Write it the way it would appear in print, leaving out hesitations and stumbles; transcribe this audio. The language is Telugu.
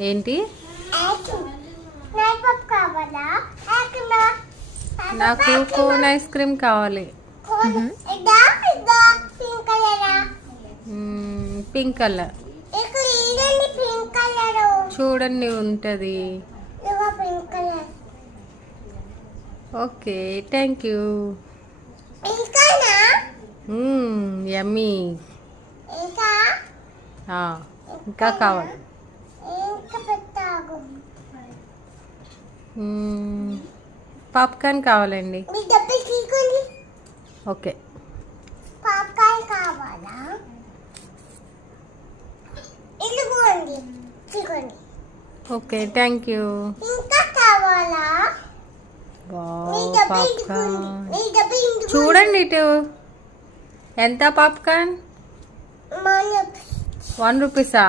ఏంటి? నాకు కోన్ ఐస్ క్రీమ్ కావాలి. పింక్ కలర్ చూడండి ఉంటది. Okay, thank you. యమ్మీ. ఇంకా కావాలి. పాప్కార్న్ కావాలండి. ఓకే. పాప్కార్న్ కావాలా? Okay, thank you. ఇంకా కావాలా? పాప్కార్న్ చూడండి ఇటు. ఎంత పాప్కార్న్? ₹1. ₹1.